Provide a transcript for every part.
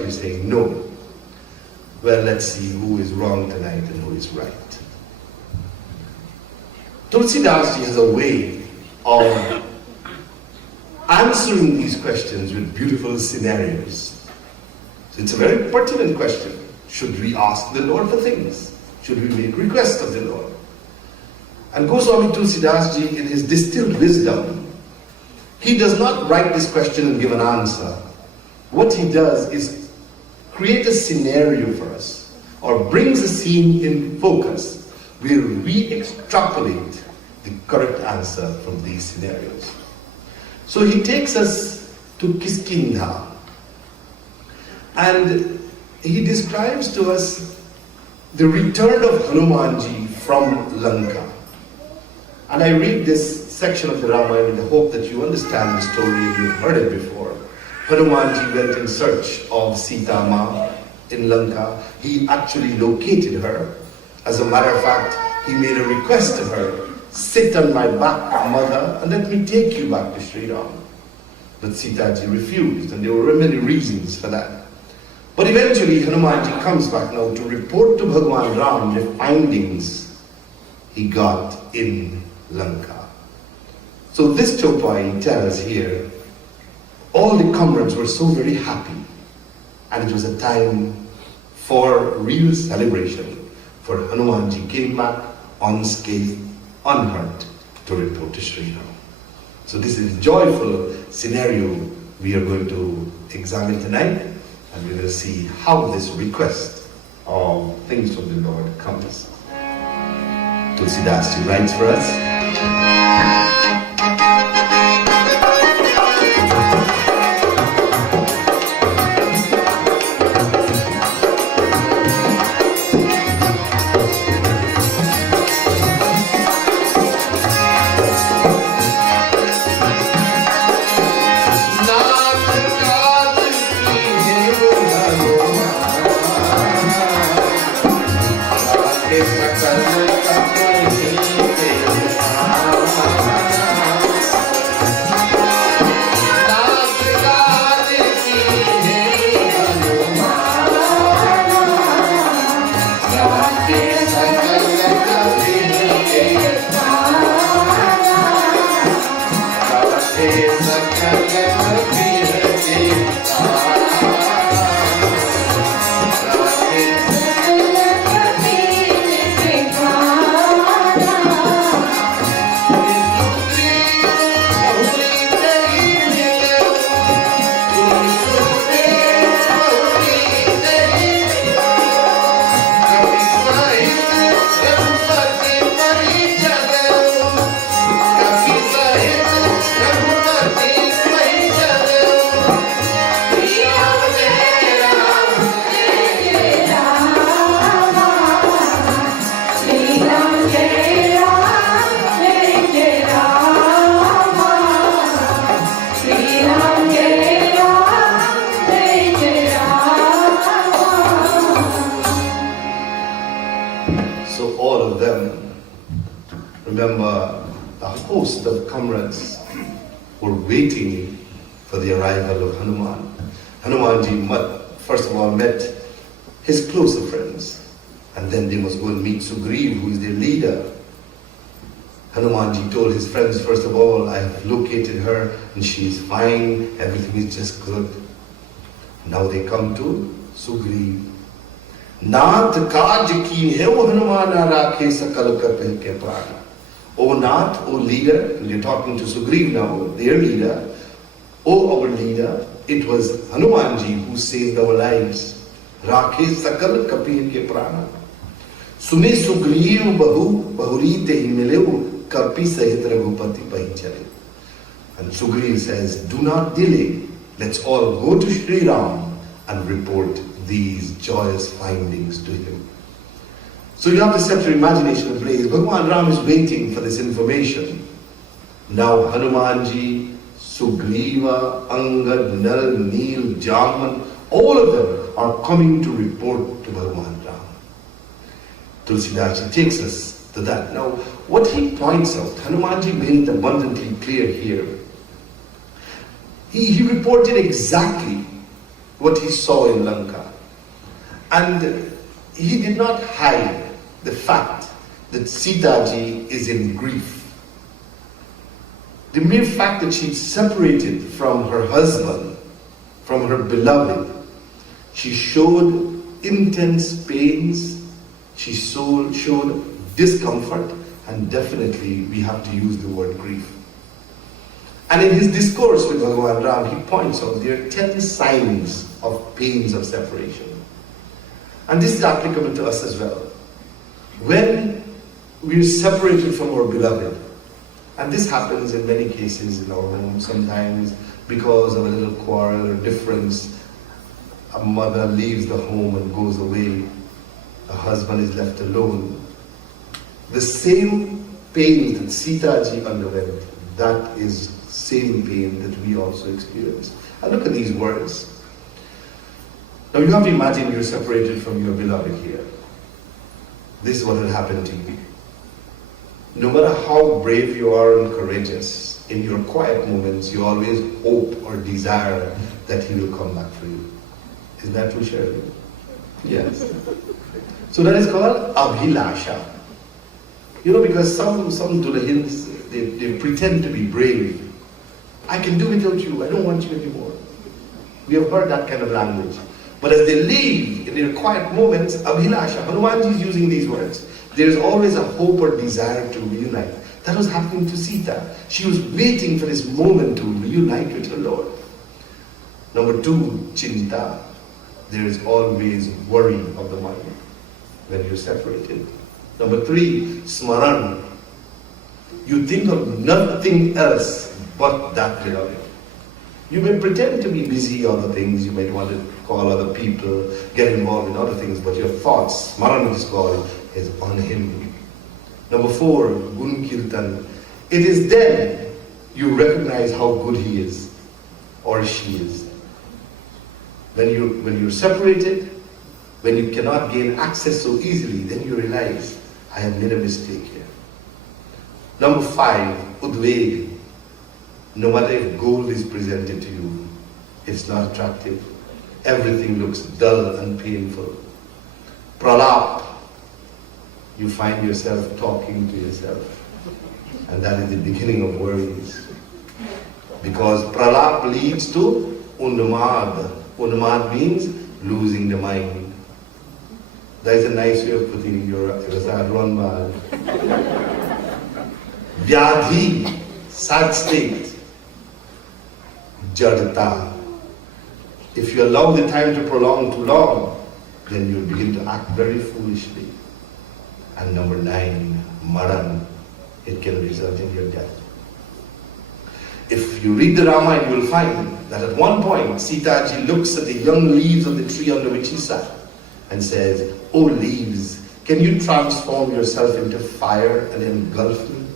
you're saying no. Well, let's see who is wrong tonight and who is right. Tulsidas ji has a way of answering these questions with beautiful scenarios. So it's a very pertinent question. Should we ask the Lord for things? Should we make requests of the Lord? And Goswami Tulsidas ji, in his distilled wisdom, he does not write this question and give an answer. What he does is create a scenario for us, or brings a scene in focus, where we extrapolate the correct answer from these scenarios. So he takes us to Kiskindha, and he describes to us the return of Hanumanji from Lanka. And I read this section of the Ramayan in the hope that you understand the story and you've heard it before. Hanumanji went in search of Sita Ma in Lanka. He actually located her. As a matter of fact, he made a request to her, sit on my back, mother, and let me take you back to Sri Ram. But Sita ji refused, and there were many reasons for that. But eventually Hanumanji comes back now to report to Bhagwan Ram the findings he got in Lanka. So this Chopai tells here, all the comrades were so very happy, and it was a time for real celebration. For Hanumanji came back unscathed, unhurt, to report to Sri Ram. So this is a joyful scenario we are going to examine tonight, and we will see how this request of things from the Lord comes. Tulsidas ji writes for us. Remember, a host of comrades were waiting for the arrival of Hanuman. Hanumanji first of all met his closer friends, and then they must go and meet Sugriv, who is their leader. Hanumanji told his friends, first of all, I have located her and she is fine, everything is just good. Now they come to Sugriv. Nath kaj ki hai wo Hanumana rakhe sakal kapih ke prana. O Nath, O leader, and you're talking to Sugriv now, their leader. O our leader, it was Hanumanji who saved our lives. Rakhe sakal kapih ke prana. Sune Sugriv bahu bahuri tehi mileu kapi sahit raghupati pahi chale. And Sugriv says, do not delay. Let's all go to Sri Ram and report these joyous findings to him. So you have to set your imagination ablaze. Bhagwan Ram is waiting for this information. Now Hanumanji, Sugriva, Angad, Nal, Neel, Jaman, all of them are coming to report to Bhagwan Ram. Tulsidas takes us to that. Now, what he points out, Hanumanji made it abundantly clear here. He reported exactly what he saw in Lanka. And he did not hide the fact that Sitaji is in grief. The mere fact that she's separated from her husband, from her beloved, she showed intense pains, she showed discomfort, and definitely we have to use the word grief. And in his discourse with Bhagavan Ram, he points out there are 10 signs of pains of separation. And this is applicable to us as well. When we are separated from our beloved, and this happens in many cases in our home, sometimes because of a little quarrel or difference, a mother leaves the home and goes away, a husband is left alone. The same pain that Sitaji underwent, that is same pain that we also experience. And look at these words. Now you have to imagine you're separated from your beloved here. This is what will happen to you. No matter how brave you are and courageous, in your quiet moments you always hope or desire that he will come back for you. Is that true, Shirley? Yes. So that is called Abhilasha. You know, because some Dulahins, they pretend to be brave. I can do without you, I don't want you anymore. We have heard that kind of language. But as they leave in their quiet moments, Abhilasha, Hanumanji is using these words. There is always a hope or desire to reunite. That was happening to Sita. She was waiting for this moment to reunite with her Lord. Number 2, Chinta. There is always worry of the mind when you're separated. Number 3, Smaran. You think of nothing else but that beloved. You may pretend to be busy on other things, you might want to call other people, get involved in other things, but your thoughts, Smaran is called, is on him. Number 4, Gun Kirtan. It is then you recognize how good he is, or she is. When you're separated, when you cannot gain access so easily, then you realize, I have made a mistake here. Number 5, Udveg. No matter if gold is presented to you, it's not attractive. Everything looks dull and painful. Pralap. You find yourself talking to yourself. And that is the beginning of worries. Because pralap leads to unmad. Unmad means losing the mind. That is a nice way of putting your runmad. Vyadhi, sad state. Jadata. If you allow the time to prolong too long, then you begin to act very foolishly. And number 9, Maran. It can result in your death. If you read the Ramayan, you will find that at one point, Sitaji looks at the young leaves of the tree under which he sat and says, "O leaves, can you transform yourself into fire and engulf me?"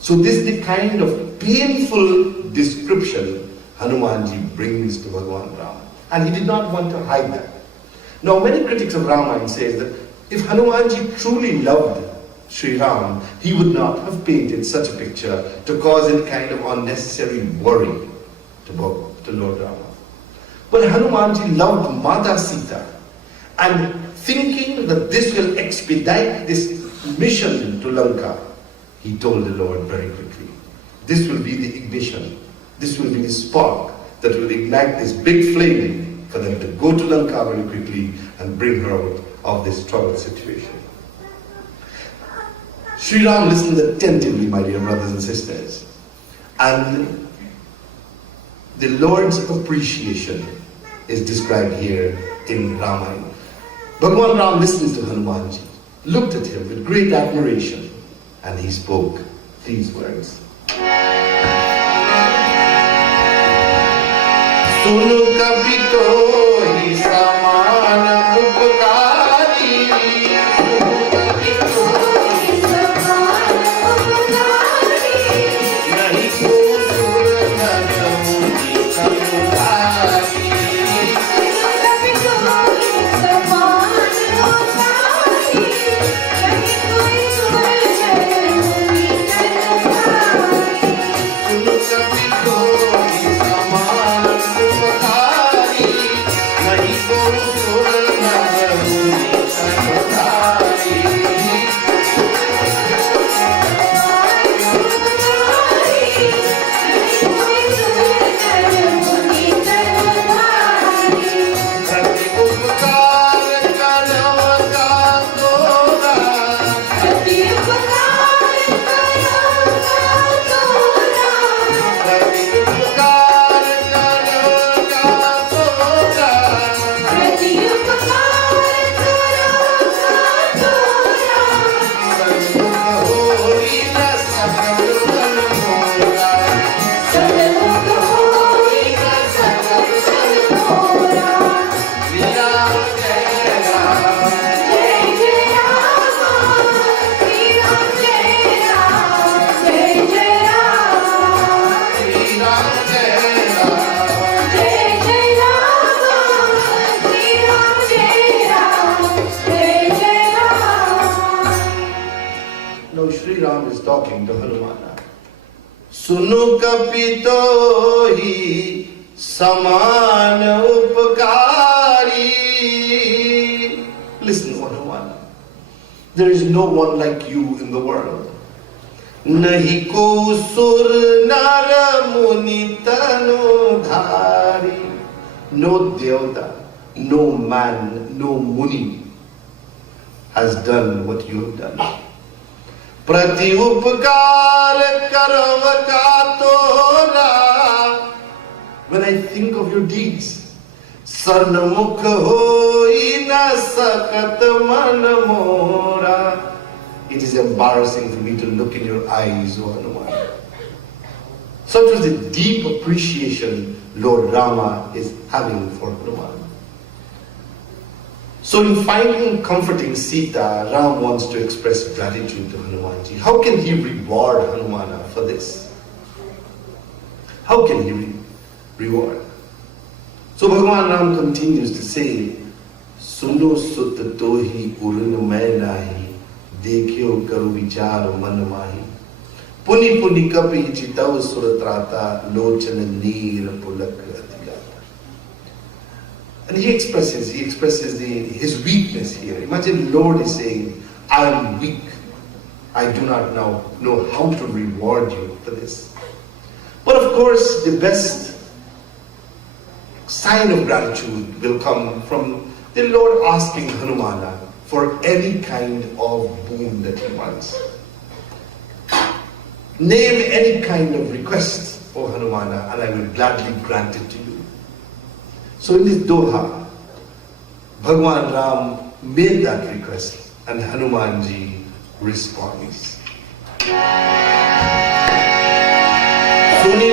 So this is the kind of painful description Hanumanji brings to Bhagavan Rama. And he did not want to hide that. Now many critics of Ramayan say that if Hanumanji truly loved Sri Ram, he would not have painted such a picture to cause any kind of unnecessary worry to Lord Rama. But Hanumanji loved Mata Sita, and thinking that this will expedite this mission to Lanka, he told the Lord very quickly, this will be the ignition, this will be the spark that will ignite this big flame for them to go to Lanka very quickly and bring her out of this troubled situation. Sri Ram listened attentively, my dear brothers and sisters, and the Lord's appreciation is described here in Ramayan. Bhagavan Ram listened to Hanumanji, looked at him with great admiration, and he spoke these words. Sunu kapito hi samana upakari. Sunu kapito hi samana upakari. Nahi ko surna jamuni kamudari. Sunu kapito hi samana upakari. Nahi koi surna jamuni kamudari. Sunu kapito hi samana upakari. talking to Hanumana. Sunu kapito hi samana upakari. Listen, Hanumana. There is no one like you in the world. Nahi ko sur nara muni tanu dhari. No devata, no man, no muni has done what you have done. Prati upkar karavaka tora. When I think of your deeds, sarnamukh hoi na sakat man mora. It is embarrassing for me to look in your eyes, O Hanuman. Such was the deep appreciation Lord Rama is having for Hanuman. So in finding comforting Sita, Ram wants to express gratitude to Hanumanji. How can he reward Hanumana for this? How can he reward? So Bhagavan Ram continues to say, Suno sutta tohi urun mai nahi, dekhyo karu vichar man mahi. Puni puni kapi chitav suratrata, lochana neer pulak atigata. And he expresses his weakness here. Imagine Lord is saying, I am weak. I do not now know how to reward you for this. But of course, the best sign of gratitude will come from the Lord asking Hanumana for any kind of boon that he wants. Name any kind of request, O Hanumana, and I will gladly grant it to you. So in this Doha, Bhagwan Ram made that request and Hanumanji responds. Suni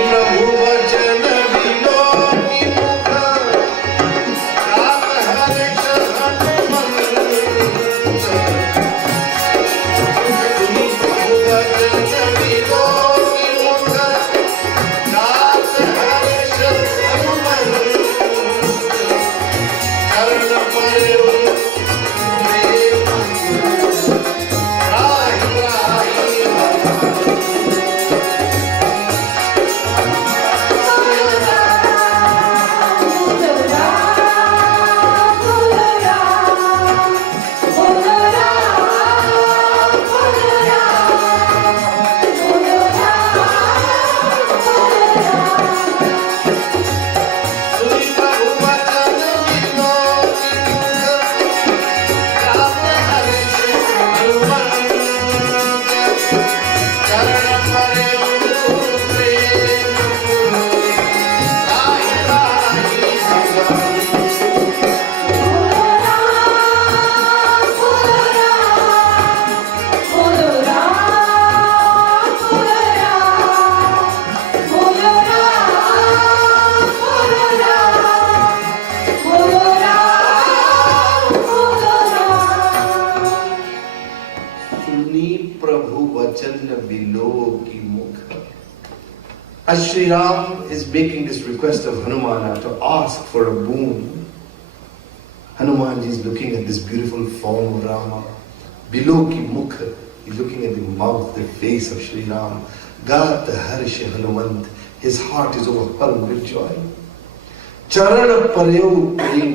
Prabhu Vachan Vinoki Mukha Gat Harish Hanuman. Suni Prabhu Vachan Vinoki Mukha Gat Harish Hanuman. Karna Pare As Sri Ram is making this request of Hanumana to ask for a boon, Hanumanji is looking at this beautiful form of Rama. Below ki mukha, he's looking at the mouth, the face of Sri Ram. Gat harish Hanumant, his heart is overwhelmed with joy. Charana pareu prem